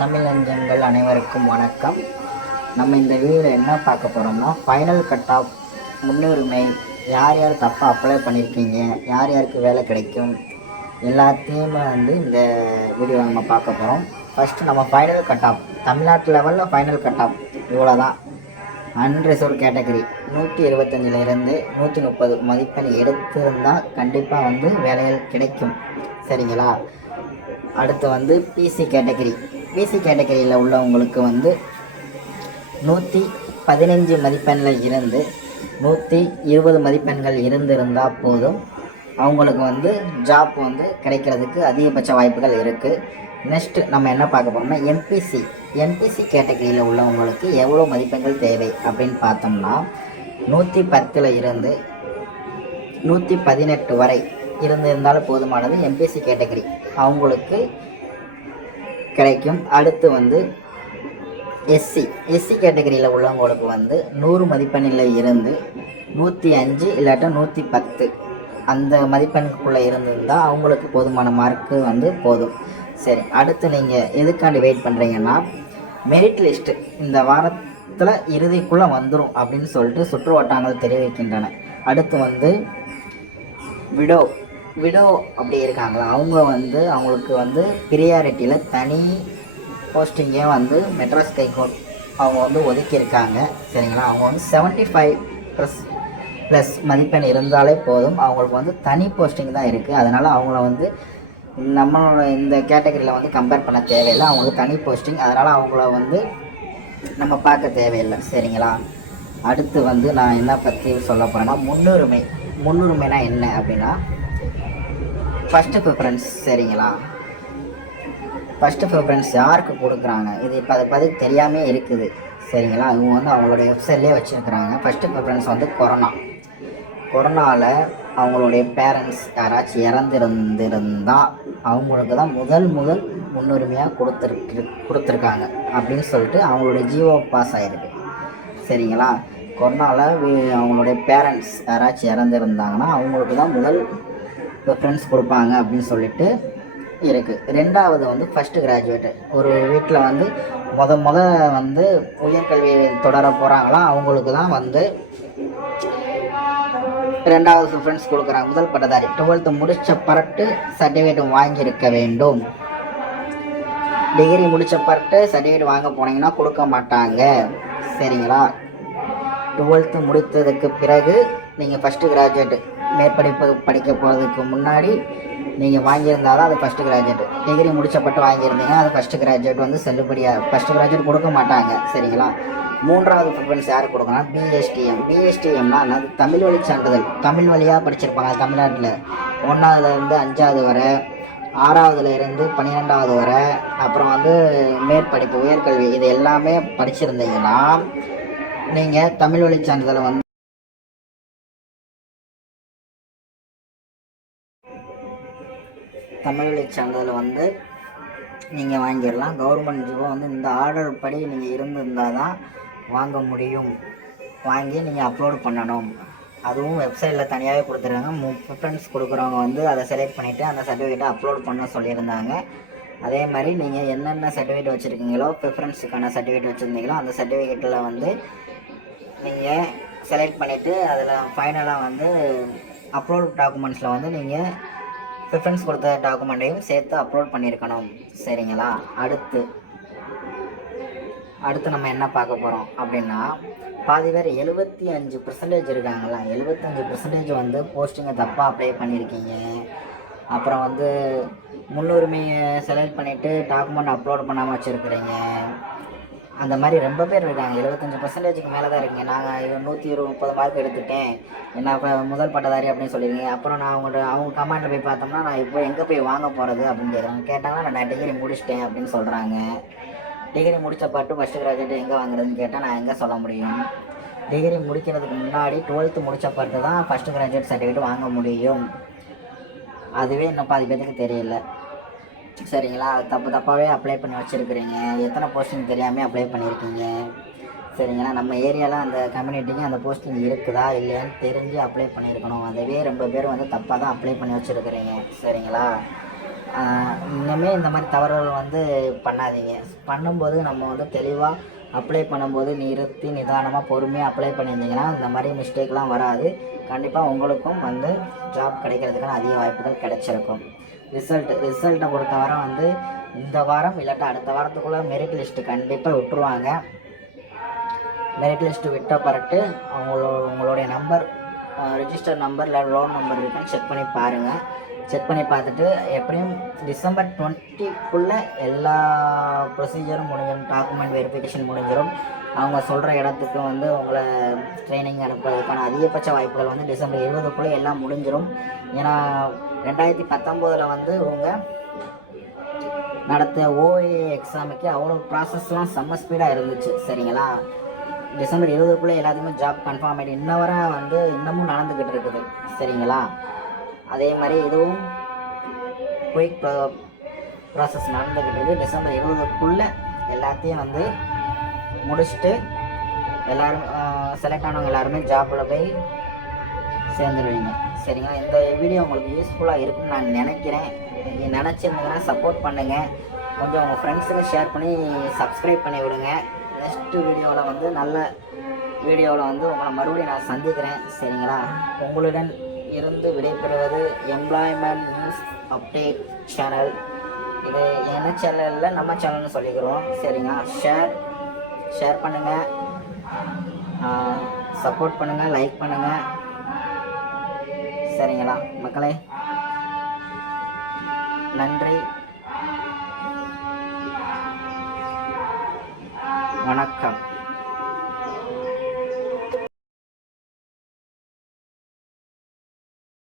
தமிழ் நெஞ்சங்கள் அனைவருக்கும் வணக்கம். நம்ம இந்த வீடியோவில் என்ன பார்க்க போகிறோம்னா, ஃபைனல் கட் ஆஃப் முன்னுரிமை, யார் யார் தப்பாக அப்ளை பண்ணியிருக்கீங்க, யார் யாருக்கு வேலை கிடைக்கும், எல்லாத்தையுமே இந்த வீடியோ நம்ம பார்க்க போகிறோம். ஃபஸ்ட்டு நம்ம ஃபைனல் கட் ஆஃப் தமிழ்நாட்டு லெவலில் ஃபைனல் கட் ஆஃப் இவ்வளோ தான். அன்ரிசர்வ் கேட்டகரி 125லேருந்து 130 மதிப்பெண் எடுத்திருந்தால் கண்டிப்பாக வேலைகள் கிடைக்கும். சரிங்களா? அடுத்து பிசி கேட்டகரியில் உள்ளவங்களுக்கு 115 மதிப்பெண்ணில் இருந்து 120 மதிப்பெண்கள் இருந்திருந்தால் போதும், அவங்களுக்கு ஜாப் கிடைக்கிறதுக்கு அதிகபட்ச வாய்ப்புகள் இருக்குது. நெக்ஸ்ட்டு நம்ம என்ன பார்க்க போகிறோம்னா, எம்பிசி கேட்டகரியில் உள்ளவங்களுக்கு எவ்வளோ மதிப்பெண்கள் தேவை அப்படின்னு பார்த்தோம்னா, 110 இருந்து 118 வரை இருந்திருந்தாலும் போதுமானது. எம்பிசி கேட்டகரி அவங்களுக்கு கிடைக்கும். அடுத்து எஸ்சி கேட்டகரியில் உள்ளவங்களுக்கு 100 மதிப்பெண்ணில் இருந்து 105 இல்லாட்டா 110 அந்த மதிப்பெண்ணுக்குள்ளே இருந்திருந்தால் அவங்களுக்கு போதுமான மார்க்கு போதும். சரி, அடுத்து நீங்கள் எதுக்காண்டி வெயிட் பண்ணுறீங்கன்னா, மெரிட் லிஸ்ட்டு இந்த வாரத்தில் இறுதிக்குள்ளே வந்துடும் அப்படின்னு சொல்லிட்டு சுற்று வட்டாரங்கள் தெரிவிக்கின்றன. அடுத்து விடோ அப்படி இருக்காங்களா, அவங்களுக்கு ப்ரியாரிட்டியில் தனி போஸ்டிங்கே மெட்ராஸ் ஹைகோர்ட் அவங்க ஒதுக்கியிருக்காங்க. சரிங்களா? அவங்க 75+ மதிப்பெண் இருந்தாலே போதும், அவங்களுக்கு தனி போஸ்டிங் தான் இருக்குது. அதனால் அவங்கள நம்மளோட இந்த கேட்டகரியில் கம்பேர் பண்ண தேவையில்லை. அவங்களுக்கு தனி போஸ்டிங், அதனால் அவங்கள நம்ம பார்க்க தேவையில்லை. சரிங்களா? அடுத்து நான் என்ன பற்றி சொல்ல போகிறேன்னா, முன்னுரிமைனா என்ன அப்படின்னா, ஃபஸ்ட்டு ப்ரிஃபரன்ஸ். சரிங்களா? ஃபஸ்ட்டு ப்ரிஃபரன்ஸ் யாருக்கு கொடுக்குறாங்க, இது இப்போ அதை பற்றி தெரியாமல் இருக்குது. சரிங்களா? இவங்க அவங்களுடைய வெப்சைட்லேயே வச்சுருக்குறாங்க. ஃபஸ்ட்டு ப்ரிஃபரன்ஸ் கொரோனாவில் அவங்களுடைய பேரண்ட்ஸ் யாராச்சும் இறந்துருந்தால் அவங்களுக்கு தான் முதல் முன்னுரிமையாக கொடுத்துருக்காங்க அப்படின்னு சொல்லிட்டு அவங்களுடைய ஜியோ பாஸ் ஆகிருக்கு. சரிங்களா? கொரோனாவில் அவங்களுடைய பேரண்ட்ஸ் யாராச்சும் இறந்துருந்தாங்கன்னா அவங்களுக்கு தான் முதல் ப்ரிஃபரன்ஸ் கொடுப்பாங்க அப்படின்னு சொல்லிட்டு இருக்குது. ரெண்டாவது ஃபஸ்ட்டு கிராஜுவேட்டு. ஒரு வீட்டில் உயர்கல்வி தொடர போகிறாங்களா, அவங்களுக்கு தான் ரெண்டாவது ப்ரிஃபரன்ஸ் கொடுக்குறாங்க. முதல் பட்டதாரி 12th முடித்த பரட்டு சர்டிஃபிகேட் வாங்கியிருக்க வேண்டும். டிகிரி முடித்த பரட்டு சர்டிஃபிகேட் வாங்க போனீங்கன்னா கொடுக்க மாட்டாங்க. சரிங்களா? 12th முடித்ததுக்கு பிறகு நீங்கள் ஃபஸ்ட்டு கிராஜுவேட்டு மேற்படிப்பு படிக்க போகிறதுக்கு முன்னாடி நீங்கள் வாங்கியிருந்தால் தான் அது ஃபஸ்ட்டு கிராஜுவேட். டிகிரி முடிச்சப்பட்டு வாங்கியிருந்தீங்கன்னா அது ஃபஸ்ட்டு கிராஜுவேட் செல்லுபடியாக ஃபஸ்ட்டு கிராஜுவேட் கொடுக்க மாட்டாங்க. சரிங்களா? மூன்றாவது ப்ரிஃபரன்ஸ் யாருக்கு கொடுக்கணும்? பிஎஸ்டிஎம்னா அது தமிழ் வழி சான்றிதழ். தமிழ் வழியாக படிச்சிருப்பாங்க தமிழ்நாட்டில். 1ஆவதுலேருந்து 5ஆவது வரை, 6ஆவதுலேருந்து 12ஆவது வரை, அப்புறம் மேற்படிப்பு உயர்கல்வி இது எல்லாமே படிச்சிருந்தீங்கன்னா நீங்கள் தமிழ் வழி சான்றிதழை தமிழ் வழி சான்றிதழை நீங்கள் வாங்கிடலாம். கவர்மெண்ட் ஜிவோ இந்த ஆர்டர் படி நீங்கள் இருந்திருந்தால் தான் வாங்க முடியும். வாங்கி நீங்கள் அப்லோட் பண்ணணும். அதுவும் வெப்சைட்டில் தனியாகவே கொடுத்துருக்காங்க. ப்ரிஃபரன்ஸ் கொடுக்குறவங்க அதை செலக்ட் பண்ணிவிட்டு அந்த சர்டிஃபிகேட்டை அப்லோட் பண்ண சொல்லியிருந்தாங்க. அதே மாதிரி நீங்கள் என்னென்ன சர்டிஃபிகேட் வச்சுருக்கீங்களோ, ப்ரிஃபரன்ஸுக்கான சர்டிஃபிகேட் வச்சுருந்தீங்களோ அந்த சர்டிஃபிகேட்டில் நீங்கள் செலக்ட் பண்ணிவிட்டு அதில் ஃபைனலாக அப்லோட் டாக்குமெண்ட்ஸில் நீங்கள் ப்ரிஃபரன்ஸ் கொடுத்த டாக்குமெண்ட்டையும் சேர்த்து அப்லோட் பண்ணியிருக்கணும். சரிங்களா? அடுத்து நம்ம என்ன பார்க்க போகிறோம் அப்படின்னா, பாதி பேர் 75% இருக்காங்களா, 75% போஸ்டிங்கை தப்பாக அப்ளை பண்ணியிருக்கீங்க. அப்புறம் முன்னுரிமையை செலக்ட் பண்ணிவிட்டு டாக்குமெண்ட் அப்லோட் பண்ணாமல் வச்சுருக்குறீங்க. அந்த மாதிரி ரொம்ப பேர் இருக்காங்க. 75%க்கு மேலே தான் இருக்குங்க. நாங்கள் 130 மார்க் எடுத்துட்டேன், என்ன இப்போ முதல் பட்டதாரி அப்படின்னு சொல்லியிருக்கீங்க. அப்புறம் நான் அவங்க கமெண்ட்டில் போய் பார்த்தோம்னா, நான் இப்போ எங்கே போய் வாங்க போகிறது அப்படின்னு கேட்டாங்கன்னா, நான் டிகிரி முடிச்சிட்டேன் அப்படின்னு சொல்கிறாங்க. டிகிரி முடித்த பாட்டு ஃபஸ்ட்டு கிராஜுவேட் எங்கே வாங்குறதுன்னு கேட்டால் நான் எங்கே சொல்ல முடியும்? டிகிரி முடிக்கிறதுக்கு முன்னாடி 12th முடித்த பாட்டு தான் ஃபஸ்ட்டு கிராஜுவேட் சர்டிஃபிகேட் வாங்க முடியும். அதுவே இன்னும் பாதி பேருக்கு தெரியல. சரிங்களா? தப்பாகவே அப்ளை பண்ணி வச்சுருக்குறீங்க. எத்தனை போஸ்டிங் தெரியாமல் அப்ளை பண்ணியிருக்கீங்க. சரிங்களா? நம்ம ஏரியாவில் அந்த கம்யூனிட்டிக்கு அந்த போஸ்டிங் இருக்குதா இல்லையான்னு தெரிஞ்சு அப்ளை பண்ணியிருக்கணும். அதுவே ரொம்ப பேர் தப்பாக தான் அப்ளை பண்ணி வச்சுருக்குறீங்க. சரிங்களா? இன்னுமே இந்த மாதிரி தவறுகள் வந்து பண்ணாதீங்க. பண்ணும்போது நம்ம வந்து தெளிவாக அப்ளை பண்ணும்போது நிறுத்தி நிதானமாக பொறுமையாக அப்ளை பண்ணியிருந்தீங்கன்னா இந்த மாதிரி மிஸ்டேக்லாம் வராது. கண்டிப்பாக உங்களுக்கும் வந்து ஜாப் கிடைக்கிறதுக்கான அதிக வாய்ப்புகள் கிடைச்சிருக்கும். ரிசல்ட்டை பொறுத்தவரை வந்து இந்த வாரம் இல்லாட்டா அடுத்த வாரத்துக்குள்ளே மெரிட் லிஸ்ட்டு கண்டிப்பாக விட்டுருவாங்க. மெரிட் லிஸ்ட்டு விட்ட பிறகு உங்களுடைய நம்பர், ரிஜிஸ்டர் நம்பர் இல்லை ரோல் நம்பர் இருக்குன்னு செக் பண்ணி பாருங்கள். செக் பண்ணி பார்த்துட்டு எப்படியும் டிசம்பர் 20க்குள்ளே எல்லா ப்ரொசீஜரும் முடிஞ்சிடும், டாக்குமெண்ட் வெரிஃபிகேஷன் முடிஞ்சிடும். அவங்க சொல்கிற இடத்துக்கு வந்து உங்களை ட்ரைனிங் அனுப்புறதுக்கான அதிகபட்ச வாய்ப்புகள் வந்து டிசம்பர் 20க்குள்ளே எல்லாம் முடிஞ்சிடும். ஏன்னா 2019 வந்து இவங்க நடத்த ஓஏ எக்ஸாமுக்கு அவ்வளோ ப்ராசஸ்லாம் செம்ம ஸ்பீடாக இருந்துச்சு. சரிங்களா? டிசம்பர் 20க்குள்ளே எல்லாத்துக்குமே ஜாப் கன்ஃபார்ம் ஆகிட்டு இன்னமும் நடந்துக்கிட்டு இருக்குது. சரிங்களா? அதே மாதிரி இதுவும் குயிக் ப்ராசஸ் நடந்துக்கிட்டு இருக்குது. டிசம்பர் 20க்குள்ளே எல்லாத்தையும் வந்து முடிச்சுட்டு எல்லோரும் செலக்ட் ஆனவங்க எல்லாருமே ஜாப்பில் போய் சேர்ந்துடுவீங்க. சரிங்களா? இந்த வீடியோ உங்களுக்கு யூஸ்ஃபுல்லாக இருக்குன்னு நான் நினைக்கிறேன். நீங்கள் நினச்சிருந்தீங்கன்னா சப்போர்ட் பண்ணுங்கள். கொஞ்சம் உங்கள் ஃப்ரெண்ட்ஸுக்கு ஷேர் பண்ணி சப்ஸ்கிரைப் பண்ணி விடுங்க. நெக்ஸ்ட்டு வீடியோவில் வந்து நல்ல வீடியோவில் வந்து உங்களை மறுபடியும் நான் சந்திக்கிறேன். சரிங்களா? உங்களுடன் இருந்து விடைபெறுவது எம்ப்ளாய்மெண்ட் நியூஸ் அப்டேட் சேனல். இது என்ன சேனலில் நம்ம சேனல்னு சொல்லிக்கிறோம். சரிங்களா? ஷேர் பண்ணுங்கள், சப்போர்ட் பண்ணுங்கள், லைக் பண்ணுங்கள். சரிங்களா மக்களே? நன்றி, வணக்கம்.